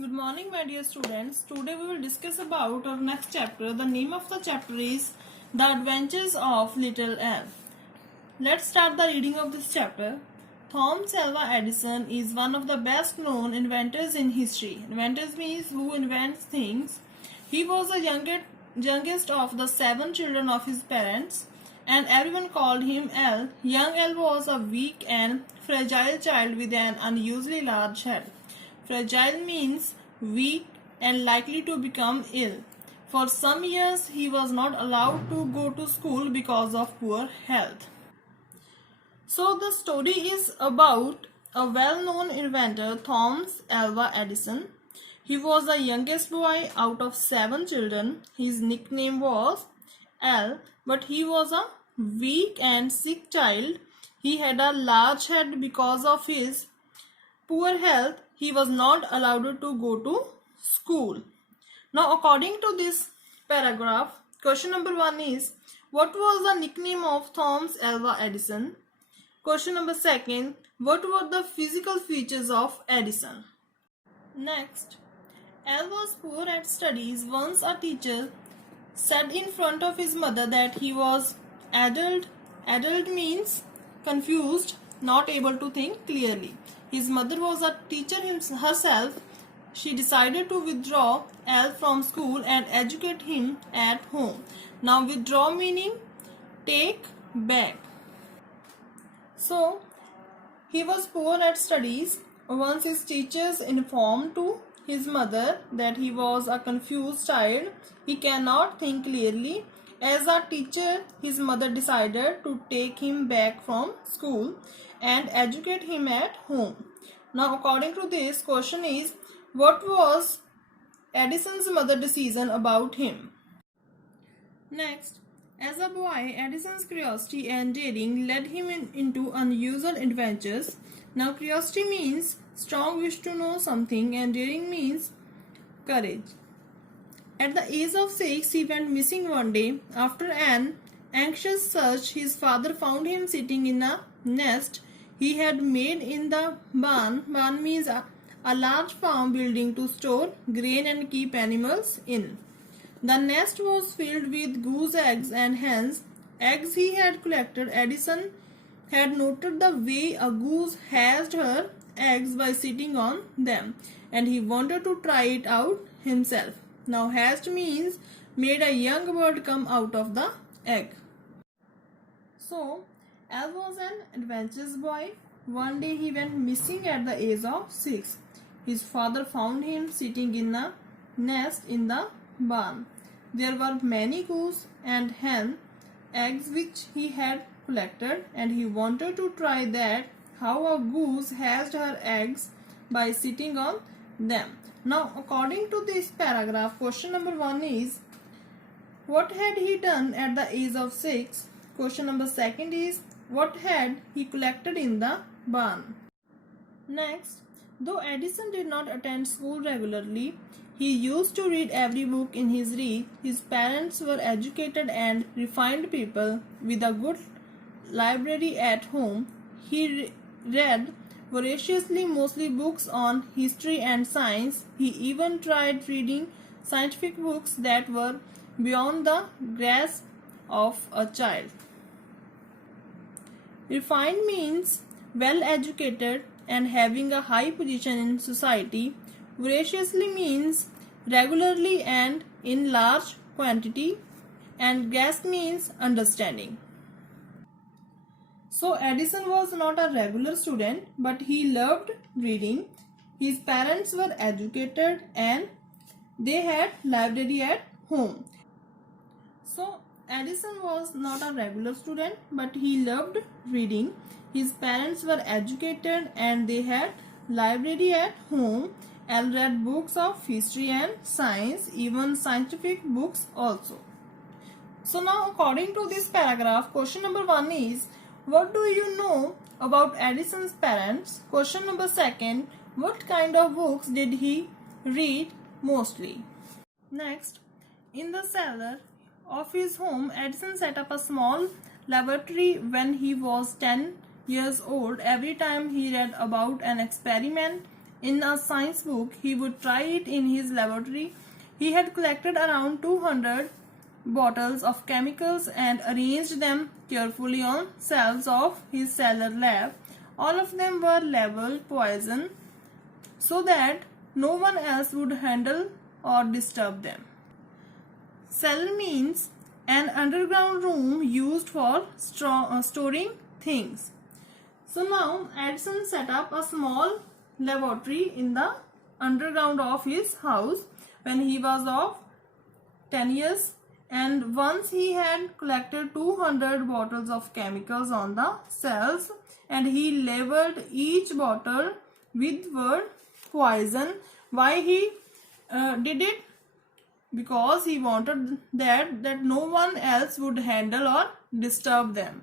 Good morning, my dear students. Today we will discuss about our next chapter. The name of the chapter is The Adventures of Little Al. Let's start the reading of this chapter. Thomas Alva Edison is one of the best known inventors in history. Inventors means who invents things. He was the youngest of the 7 children of his parents, and everyone called him Al. Young Al was a weak and fragile child with an unusually large head. Fragile means weak and likely to become ill. For some years, he was not allowed to go to school because of poor health. So the story is about a well-known inventor, Thomas Alva Edison. He was the youngest boy out of 7 children. His nickname was Al, but he was a weak and sick child. He had a large head because of his poor health. He was not allowed to go to school. Now, according to this paragraph, question number 1 is, what was the nickname of Thomas Alva Edison? Question number 2, what were the physical features of Edison? Next, Al was poor at studies. Once a teacher said in front of his mother that he was adult. Adult means confused, not able to think clearly. His mother was a teacher herself. She decided to withdraw Al from school and educate him at home. Now, withdraw meaning take back. So, he was poor at studies. Once his teachers informed to his mother that he was a confused child, he cannot think clearly. As a teacher, his mother decided to take him back from school and educate him at home. Now, according to this, question is, what was Edison's mother's decision about him? Next, as a boy, Edison's curiosity and daring led him into unusual adventures. Now, curiosity means strong wish to know something and daring means courage. At the age of 6, he went missing one day. After an anxious search, his father found him sitting in a nest he had made in the barn. Barn means a large farm building to store grain and keep animals in. The nest was filled with goose eggs and hens. Eggs he had collected. Edison had noted the way a goose hatched her eggs by sitting on them, and he wanted to try it out himself. Now, hatched means made a young bird come out of the egg. So, Al was an adventurous boy. One day he went missing at the age of 6. His father found him sitting in a nest in the barn. There were many goose and hen eggs which he had collected, and he wanted to try that how a goose hatched her eggs by sitting on them. Now, according to this paragraph, question number 1 is, what had he done at the age of 6? Question number 2 is, what had he collected in the barn? Next, though Edison did not attend school regularly, he used to read every book in his reach. His parents were educated and refined people with a good library at home. He read voraciously, mostly books on history and science. He even tried reading scientific books that were beyond the grasp of a child. Refined means well educated and having a high position in society. Voraciously means regularly and in large quantity, and grasp means understanding. So, Edison was not a regular student, but he loved reading. His parents were educated and they had library at home. So, Edison was not a regular student, but he loved reading. His parents were educated and they had library at home and read books of history and science, even scientific books also. So now, according to this paragraph, question number 1 is, what do you know about Edison's parents? Question number 2, what kind of books did he read mostly? Next, in the cellar of his home, Edison set up a small laboratory when he was 10 years old. Every time he read about an experiment in a science book, he would try it in his laboratory. He had collected around 200 bottles of chemicals and arranged them carefully on shelves of his cellar lab. All of them were labeled poison so that no one else would handle or disturb them. Cellar means an underground room used for storing things. So now Edison set up a small laboratory in the underground of his house when he was of 10 years, and once he had collected 200 bottles of chemicals on the shelves and he labeled each bottle with word poison. Why he did it? Because he wanted that no one else would handle or disturb them.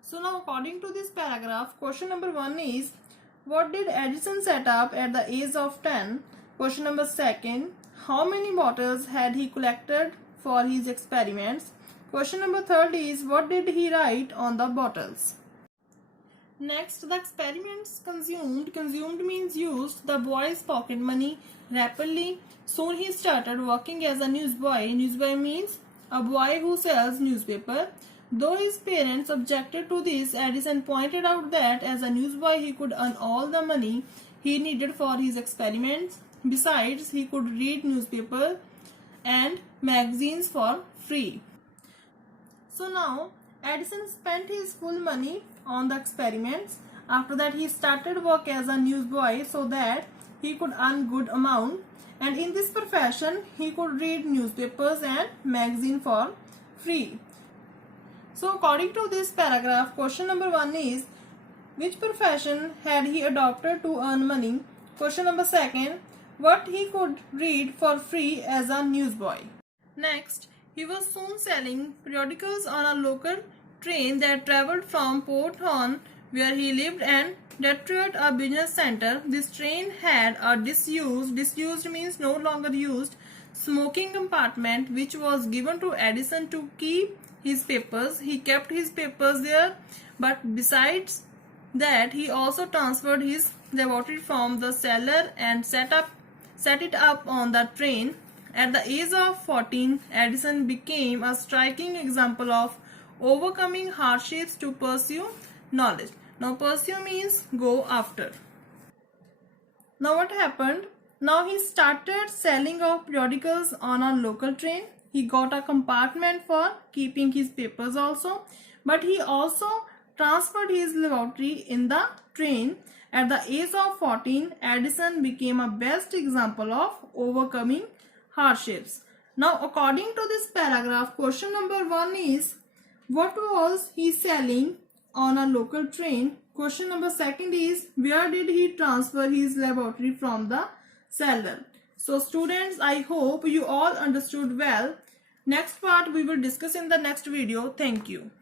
So now according to this paragraph, question number 1 is, what did Edison set up at the age of 10? Question number 2, how many bottles had he collected for his experiments? Question number 3 is, what did he write on the bottles? Next, the experiments consumed. Consumed means used the boy's pocket money rapidly. Soon he started working as a newsboy. Newsboy means a boy who sells newspaper. Though his parents objected to this, Edison pointed out that as a newsboy he could earn all the money he needed for his experiments. Besides, he could read newspapers and magazines for free. So now Edison spent his full money on the experiments. After that he started work as a newsboy so that he could earn good amount, and in this profession he could read newspapers and magazine for free. So according to this paragraph, question number 1 is, which profession had he adopted to earn money? Question number 2, what he could read for free as a newsboy. Next, he was soon selling periodicals on a local train that travelled from Port Horn, where he lived, and Detroit, a business center. This train had a disused means no longer used, smoking compartment which was given to Edison to keep his papers. He kept his papers there, but besides that he also transferred his laboratory from the cellar and set it up on the train. At the age of 14, Edison became a striking example of overcoming hardships to pursue knowledge. Now pursue means go after. Now what happened? Now he started selling of periodicals on a local train. He got a compartment for keeping his papers also, but he also transferred his laboratory in the train. At the age of 14, Edison became a best example of overcoming hardships. Now according to this paragraph, question number 1 is, what was he selling on a local train? Question number 2 is, where did he transfer his laboratory from the cellar? So students, I hope you all understood well. Next part we will discuss in the next video. Thank you.